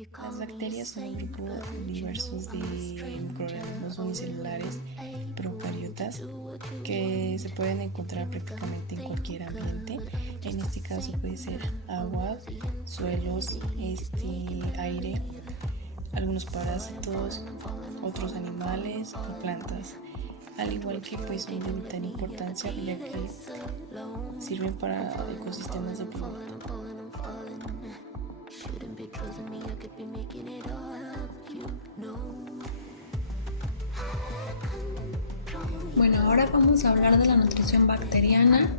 Las bacterias son un grupo diverso de microorganismos unicelulares procariotas que se pueden encontrar prácticamente en cualquier ambiente. En este caso puede ser agua, suelos, aire, algunos parásitos, otros animales y plantas. Al igual que pues son de vital importancia ya que sirven para ecosistemas de planeta. Bueno, ahora vamos a hablar de la nutrición bacteriana.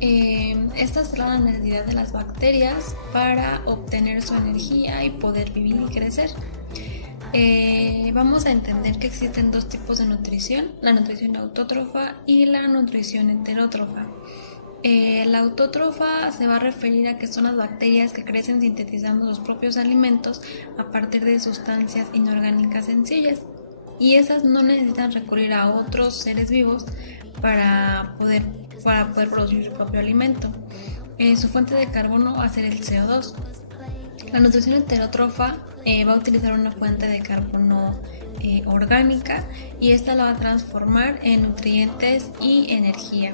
Esta es la necesidad de las bacterias para obtener su energía y poder vivir y crecer. Vamos a entender que existen dos tipos de nutrición, la nutrición autótrofa y la nutrición heterótrofa. La autótrofa se va a referir a que son las bacterias que crecen sintetizando sus propios alimentos a partir de sustancias inorgánicas sencillas, y esas no necesitan recurrir a otros seres vivos para poder producir su propio alimento. Su fuente de carbono va a ser el CO2. La nutrición heterótrofa va a utilizar una fuente de carbono orgánica, y esta la va a transformar en nutrientes y energía.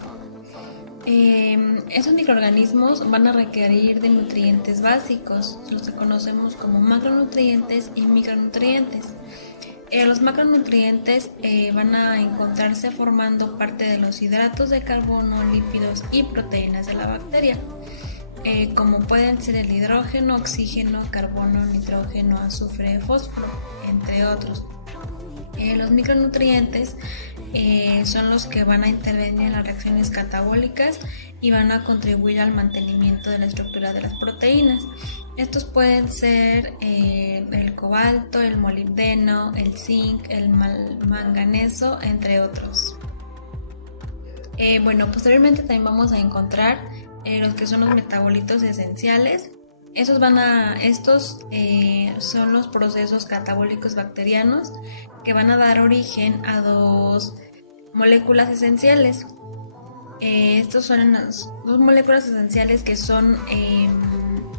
Esos microorganismos van a requerir de nutrientes básicos, los que conocemos como macronutrientes y micronutrientes. Los macronutrientes van a encontrarse formando parte de los hidratos de carbono, lípidos y proteínas de la bacteria, como pueden ser el hidrógeno, oxígeno, carbono, nitrógeno, azufre, fósforo, entre otros. Los micronutrientes son los que van a intervenir en las reacciones catabólicas y van a contribuir al mantenimiento de la estructura de las proteínas. Estos pueden ser el cobalto, el molibdeno, el zinc, el manganeso, entre otros. Posteriormente también vamos a encontrar los que son los metabolitos esenciales. Estos son los procesos catabólicos bacterianos que van a dar origen a dos moléculas esenciales. Estos son las dos moléculas esenciales que son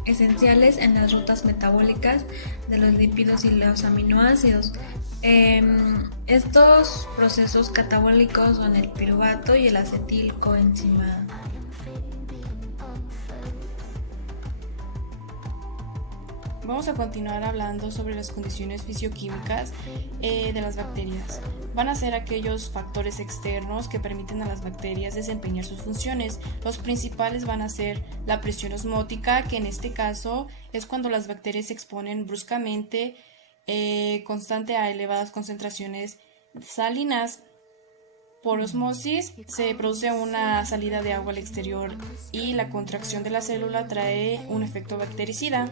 esenciales en las rutas metabólicas de los lípidos y los aminoácidos. Estos procesos catabólicos son el piruvato y el acetilcoenzimado. Vamos a continuar hablando sobre las condiciones fisioquímicas de las bacterias. Van a ser aquellos factores externos que permiten a las bacterias desempeñar sus funciones. Los principales van a ser la presión osmótica, que en este caso es cuando las bacterias se exponen bruscamente constante a elevadas concentraciones salinas. Por osmosis se produce una salida de agua al exterior y la contracción de la célula trae un efecto bactericida.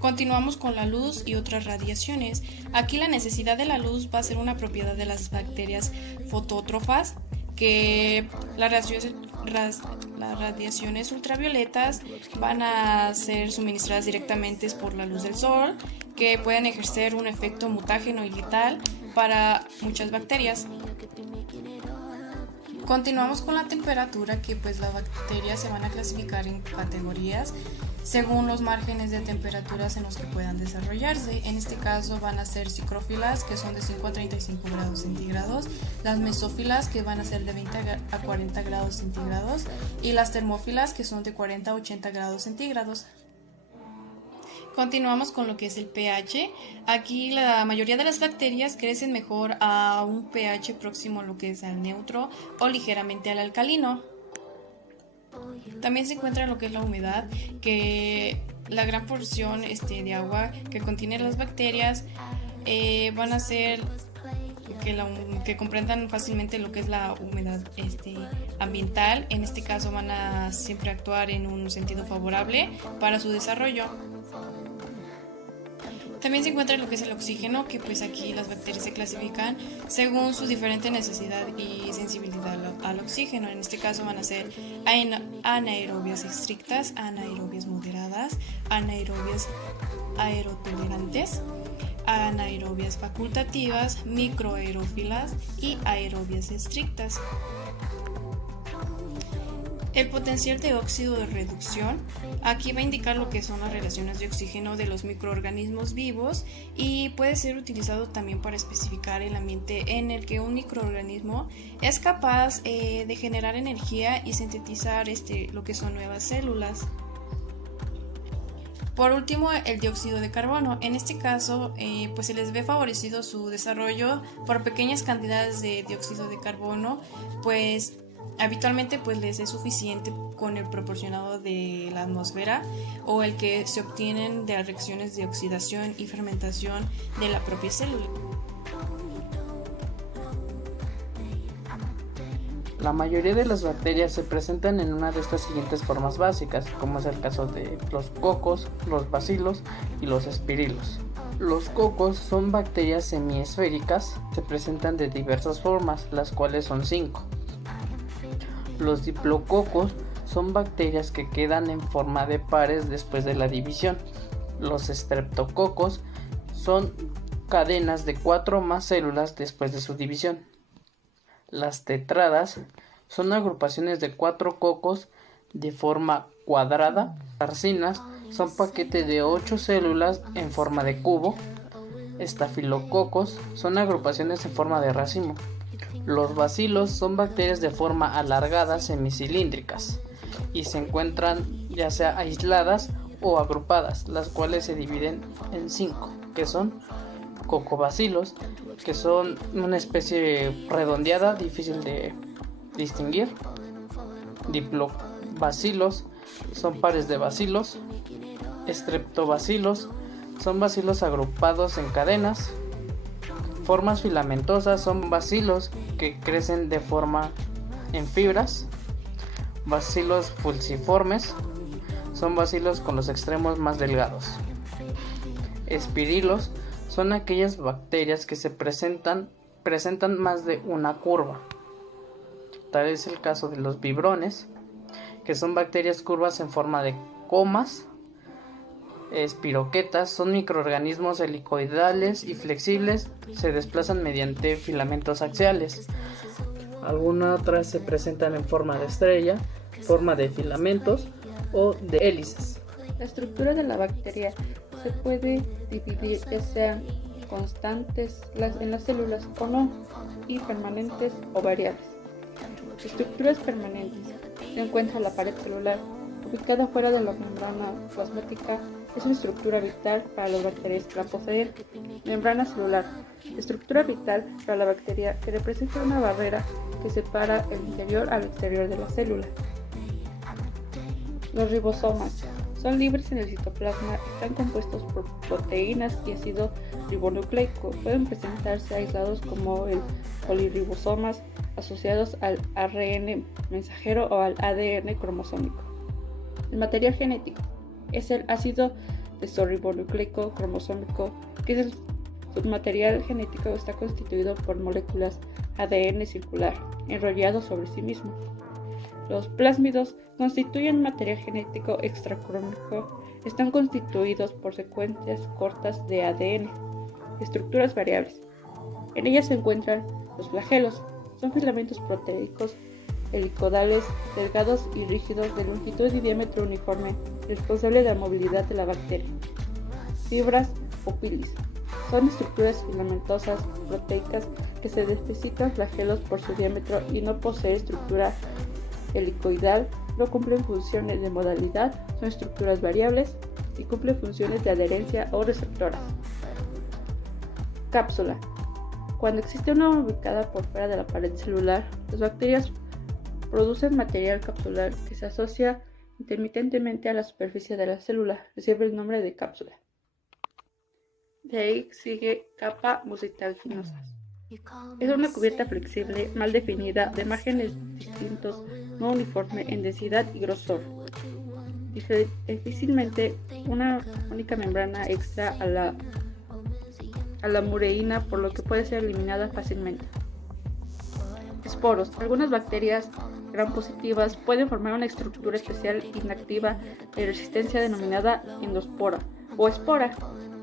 Continuamos con la luz y otras radiaciones. Aquí la necesidad de la luz va a ser una propiedad de las bacterias fotótrofas, que las radiaciones ultravioletas van a ser suministradas directamente por la luz del sol, que pueden ejercer un efecto mutágeno y letal para muchas bacterias. Continuamos con la temperatura, que pues las bacterias se van a clasificar en categorías según los márgenes de temperaturas en los que puedan desarrollarse. En este caso van a ser psicrófilas, que son de 5 a 35 grados centígrados, las mesófilas, que van a ser de 20 a 40 grados centígrados, y las termófilas, que son de 40 a 80 grados centígrados. Continuamos con lo que es el pH. Aquí la mayoría de las bacterias crecen mejor a un pH próximo a lo que es al neutro o ligeramente al alcalino. También se encuentra lo que es la humedad, que la gran porción de agua que contienen las bacterias van a hacer que comprendan fácilmente lo que es la humedad ambiental. En este caso van a siempre actuar en un sentido favorable para su desarrollo. También se encuentra lo que es el oxígeno, que pues aquí las bacterias se clasifican según su diferente necesidad y sensibilidad al oxígeno. En este caso van a ser anaerobias estrictas, anaerobias moderadas, anaerobias aerotolerantes, anaerobias facultativas, microaerófilas y aerobias estrictas. El potencial de óxido de reducción, aquí va a indicar lo que son las relaciones de oxígeno de los microorganismos vivos y puede ser utilizado también para especificar el ambiente en el que un microorganismo es capaz de generar energía y sintetizar lo que son nuevas células. Por último, el dióxido de carbono. En este caso, pues se les ve favorecido su desarrollo por pequeñas cantidades de dióxido de carbono, pues habitualmente pues les es suficiente con el proporcionado de la atmósfera o el que se obtienen de las reacciones de oxidación y fermentación de la propia célula. La mayoría de las bacterias se presentan en una de estas siguientes formas básicas, como es el caso de los cocos, los bacilos y los espirilos. Los cocos son bacterias semiesféricas, se presentan de diversas formas, las cuales son 5. Los diplococos son bacterias que quedan en forma de pares después de la división. Los estreptococos son cadenas de 4 o más células después de su división. Las tetradas son agrupaciones de 4 cocos de forma cuadrada. Las sarcinas son paquetes de 8 células en forma de cubo. Estafilococos son agrupaciones en forma de racimo. Los bacilos son bacterias de forma alargada semicilíndricas y se encuentran ya sea aisladas o agrupadas, las cuales se dividen en 5, que son cocobacilos, que son una especie redondeada, difícil de distinguir. Diplobacilos son pares de bacilos. Streptobacilos son bacilos agrupados en cadenas. Formas filamentosas son bacilos que crecen de forma en fibras. Bacilos falciformes son bacilos con los extremos más delgados. Espirilos son aquellas bacterias que se presentan más de una curva. Tal es el caso de los vibrones, que son bacterias curvas en forma de comas. Espiroquetas son microorganismos helicoidales y flexibles, se desplazan mediante filamentos axiales. Algunas otras se presentan en forma de estrella, forma de filamentos o de hélices. La estructura de la bacteria se puede dividir ya sean constantes en las células o no, y permanentes o variables. Estructuras permanentes. Se encuentra la pared celular, ubicada fuera de la membrana plasmática. Es una estructura vital para las bacterias que la poseen. Membrana celular. Estructura vital para la bacteria que representa una barrera que separa el interior al exterior de la célula. Los ribosomas son libres en el citoplasma, están compuestos por proteínas y ácido ribonucleico. Pueden presentarse aislados como el poliribosomas asociados al ARN mensajero o al ADN cromosómico. El material genético es el ácido desoxirribonucleico cromosómico, que es el submaterial genético que está constituido por moléculas ADN circular, enrollado sobre sí mismo. Los plásmidos constituyen material genético extracrónico, están constituidos por secuencias cortas de ADN. Estructuras variables. En ellas se encuentran los flagelos, son filamentos proteicos helicoidales, delgados y rígidos de longitud y diámetro uniforme, responsable de la movilidad de la bacteria. Fibras o pilis. Son estructuras filamentosas proteicas que se necesitan flagelos por su diámetro y no posee estructura helicoidal, no cumplen funciones de modalidad, son estructuras variables y cumplen funciones de adherencia o receptoras. Cápsula. Cuando existe una ubicada por fuera de la pared celular, las bacterias producen material capsular que se asocia intermitentemente a la superficie de la célula, recibe el nombre de cápsula. De ahí sigue capa musitalginosas. Es una cubierta flexible, mal definida, de márgenes distintos, no uniforme en densidad y grosor. Difícilmente una única membrana extra a la mureína, por lo que puede ser eliminada fácilmente. Esporos. Algunas bacterias gram positivas pueden formar una estructura especial inactiva de resistencia denominada endospora o espora,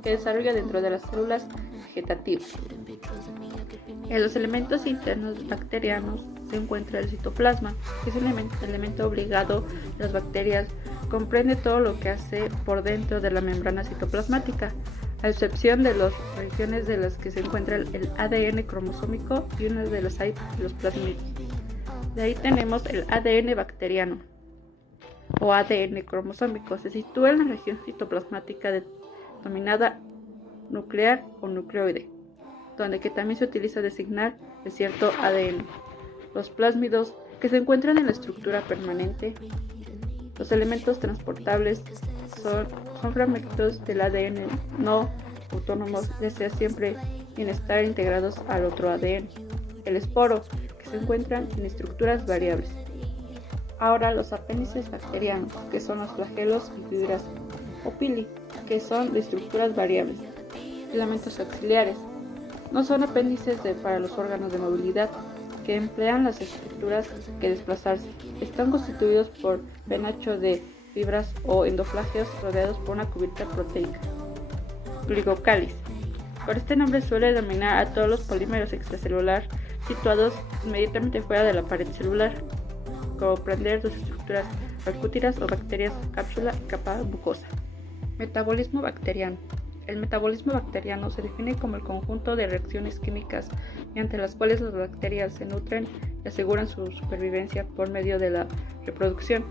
que desarrolla dentro de las células vegetativas. En los elementos internos bacterianos se encuentra el citoplasma, que es un elemento obligado de las bacterias. Comprende todo lo que hace por dentro de la membrana citoplasmática, a excepción de las regiones de las que se encuentra el ADN cromosómico y unas de las hay los plásmidos. De ahí tenemos el ADN bacteriano o ADN cromosómico. Se sitúa en la región citoplasmática denominada nuclear o nucleoide, donde que también se utiliza designar de cierto ADN. Los plásmidos, que se encuentran en la estructura permanente. Los elementos transportables son fragmentos del ADN no autónomos, desean siempre en estar integrados al otro ADN. El esporo, que se encuentran en estructuras variables. Ahora los apéndices bacterianos, que son los flagelos y fibras, o pili, que son de estructuras variables. Filamentos auxiliares, no son apéndices para los órganos de movilidad, que emplean las estructuras que desplazarse. Están constituidos por penacho de fibras o endoflageos rodeados por una cubierta proteica. Glicocáliz. Por este nombre suele denominar a todos los polímeros extracelular situados inmediatamente fuera de la pared celular, comprender sus estructuras percútidas o bacterias, cápsula y capa mucosa. Metabolismo bacteriano. El metabolismo bacteriano se define como el conjunto de reacciones químicas mediante las cuales las bacterias se nutren y aseguran su supervivencia por medio de la reproducción.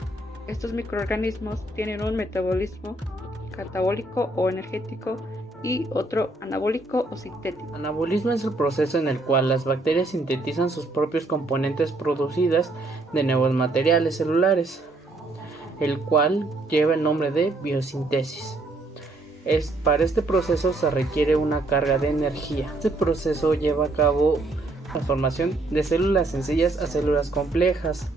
Estos microorganismos tienen un metabolismo catabólico o energético y otro anabólico o sintético. Anabolismo es el proceso en el cual las bacterias sintetizan sus propios componentes producidas de nuevos materiales celulares, el cual lleva el nombre de biosíntesis. Para este proceso se requiere una carga de energía. Este proceso lleva a cabo la transformación de células sencillas a células complejas.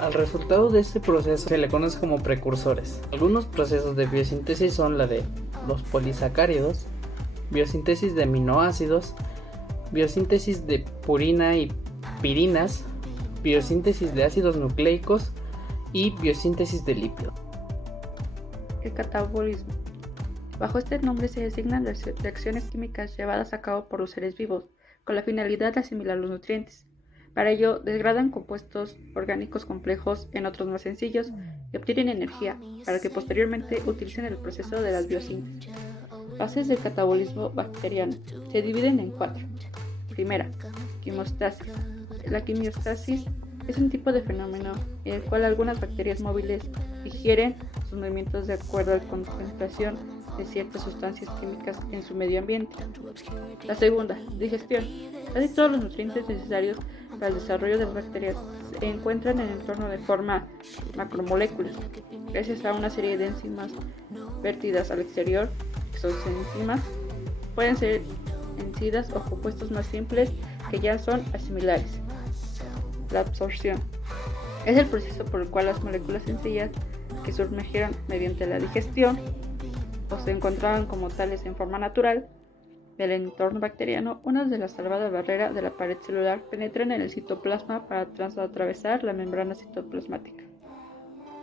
Al resultado de este proceso se le conoce como precursores. Algunos procesos de biosíntesis son la de los polisacáridos, biosíntesis de aminoácidos, biosíntesis de purina y pirinas, biosíntesis de ácidos nucleicos y biosíntesis de lípidos. El catabolismo. Bajo este nombre se designan las reacciones químicas llevadas a cabo por los seres vivos, con la finalidad de asimilar los nutrientes. Para ello, degradan compuestos orgánicos complejos en otros más sencillos y obtienen energía, para que posteriormente utilicen el proceso de las biosíntesis. Fases del catabolismo bacteriano. Se dividen en 4. Primera, quimiostasis. La quimiostasis es un tipo de fenómeno en el cual algunas bacterias móviles digieren sus movimientos de acuerdo a la concentración de ciertas sustancias químicas en su medio ambiente. La segunda, digestión. Casi todos los nutrientes necesarios para el desarrollo de las bacterias se encuentran en el entorno de forma macromoléculas, gracias a una serie de enzimas vertidas al exterior, que son enzimas, pueden ser enzimas o compuestos más simples que ya son asimilables. La absorción es el proceso por el cual las moléculas sencillas que surgieron mediante la digestión o se encontraban como tales en forma natural del entorno bacteriano, unas de la salvada barrera de la pared celular penetran en el citoplasma para atravesar la membrana citoplasmática,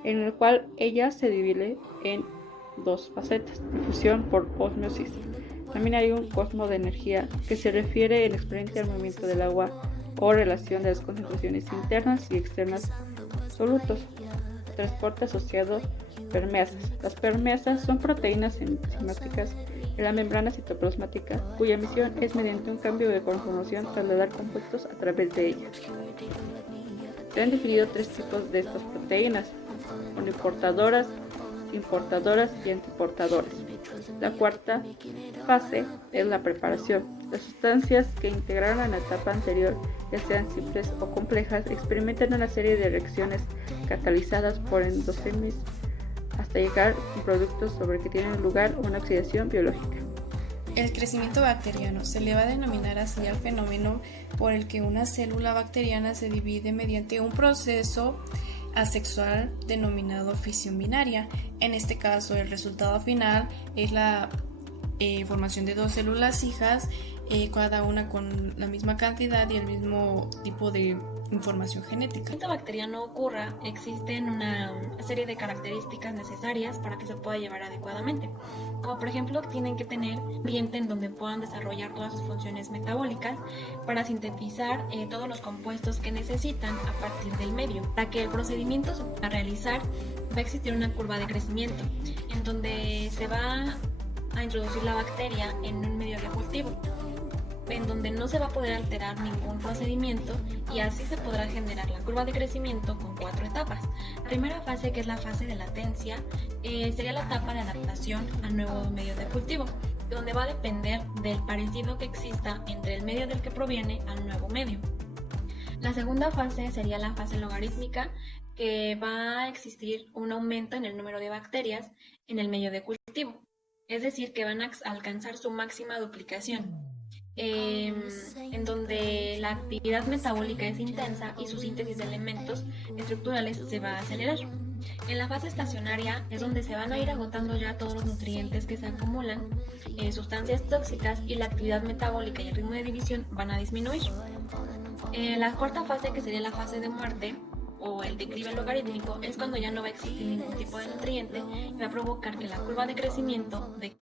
en el cual ella se divide en 2 facetas, difusión por ósmosis. También hay un cosmo de energía que se refiere en experiencia al movimiento del agua o relación de las concentraciones internas y externas solutos. Transporte asociado permeasas. Las permeasas son proteínas enzimáticas en la membrana citoplasmática, cuya misión es mediante un cambio de conformación trasladar compuestos a través de ella. Se han definido 3 tipos de estas proteínas: uniportadoras, importadoras y antiportadoras. La cuarta fase es la preparación. Las sustancias que integraron en la etapa anterior, ya sean simples o complejas, experimentan una serie de reacciones catalizadas por endógenos hasta llegar a productos sobre que tienen lugar una oxidación biológica. El crecimiento bacteriano se le va a denominar así al fenómeno por el que una célula bacteriana se divide mediante un proceso asexual denominado fisión binaria. En este caso, el resultado final es la formación de 2 células hijas, cada una con la misma cantidad y el mismo tipo de información genética. El crecimiento bacteriano ocurra, existen serie de características necesarias para que se pueda llevar adecuadamente. Como por ejemplo, tienen que tener un ambiente en donde puedan desarrollar todas sus funciones metabólicas para sintetizar todos los compuestos que necesitan a partir del medio. Para que el procedimiento se pueda realizar, va a existir una curva de crecimiento en donde se va a introducir la bacteria en un medio de cultivo, en donde no se va a poder alterar ningún procedimiento y así se podrá generar la curva de crecimiento con 4 etapas. La primera fase, que es la fase de latencia, sería la etapa de adaptación al nuevo medio de cultivo, donde va a depender del parecido que exista entre el medio del que proviene al nuevo medio. La segunda fase sería la fase logarítmica, que va a existir un aumento en el número de bacterias en el medio de cultivo, es decir, que van a alcanzar su máxima duplicación. En donde la actividad metabólica es intensa y su síntesis de elementos estructurales se va a acelerar. En la fase estacionaria es donde se van a ir agotando ya todos los nutrientes que se acumulan, sustancias tóxicas, y la actividad metabólica y el ritmo de división van a disminuir. La cuarta fase, que sería la fase de muerte o el declive logarítmico, es cuando ya no va a existir ningún tipo de nutriente y va a provocar que la curva de crecimiento